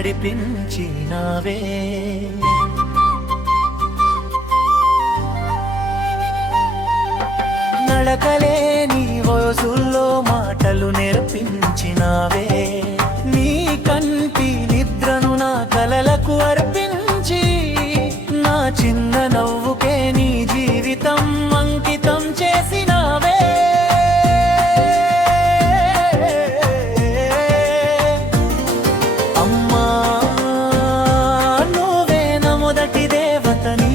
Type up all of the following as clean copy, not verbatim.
నడిపించినావే. నడకలేని వయసుల్లో మాటలు నేర్పించినావే. నీ కంటి నిద్రను నా కలలకు అర్పించి, నా చిన్న నవ్వుకే నీ జీవితం అంకితం చేసినావే. అమ్మా, నువ్వే నా మొదటి దేవతని,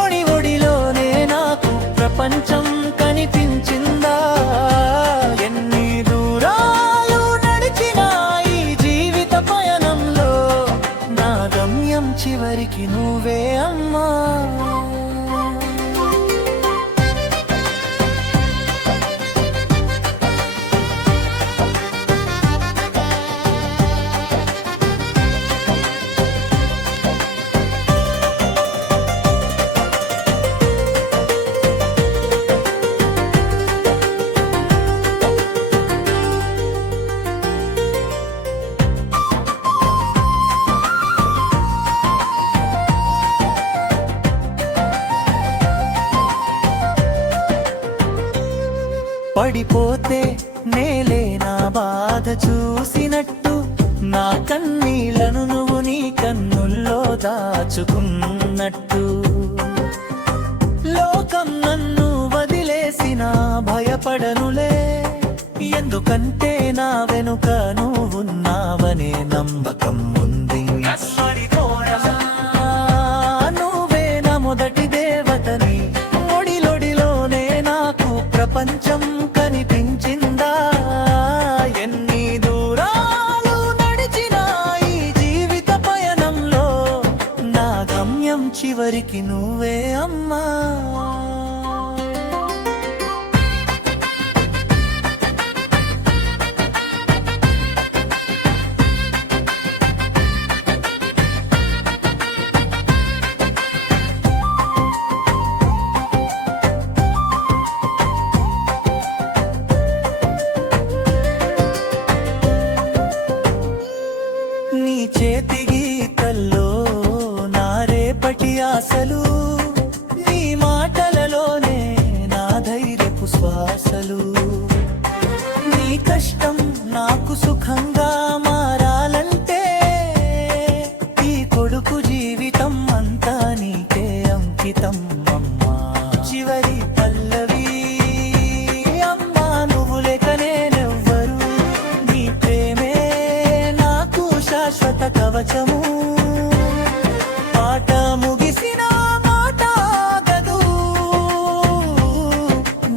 ఒడి ఒడిలోనే నాకు ప్రపంచం కనిపించిందా. ఎన్ని దూరాలు నడిచినా ఈ జీవిత పయనంలో, నా గమ్యం చివరికి నువ్వే అమ్మా. పడిపోతే నేలే నా బాధ చూసినట్టు, నా కన్నీళ్లను నువ్వు నీ కన్నుల్లో దాచుకున్నట్టు. లోకం నన్ను వదిలేసినా భయపడనులే, ఎందుకంటే నా వెనుక నువ్వున్నావనే నమ్మకం ఉంది. నువ్వే నా మొదటి దేవతని, ఒడిలొడిలోనే నాకు ప్రపంచం కనిపించిందా. ఎన్ని దూరాలు నడిచినా ఈ జీవిత పయనంలో, నా గమ్యం చివరికి నువ్వే అమ్మా. నీ చేతి గీతల్లో నా రేపటి ఆశలు, నీ మాటలలోనే నా ధైర్యపు శ్వాసలు. నీ కష్టం నాకు సుఖంగా మారాలంటే, ఈ కొడుకు జీవితం అంతా నీకే అంకితం అమ్మా. చివరి పల్లవి అమ్మా, నువ్వు లేక నేనెవ్వరు, నీ ప్రేమే నాకు శాశ్వత కవచము. పాట ముగిసిన మాట ఆగదు,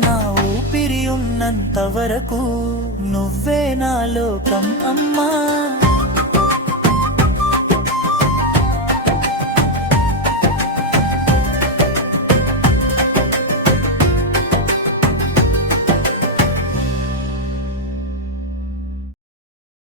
నా ఊపిరి ఉన్నంత వరకు నువ్వే నా లోకం అమ్మా.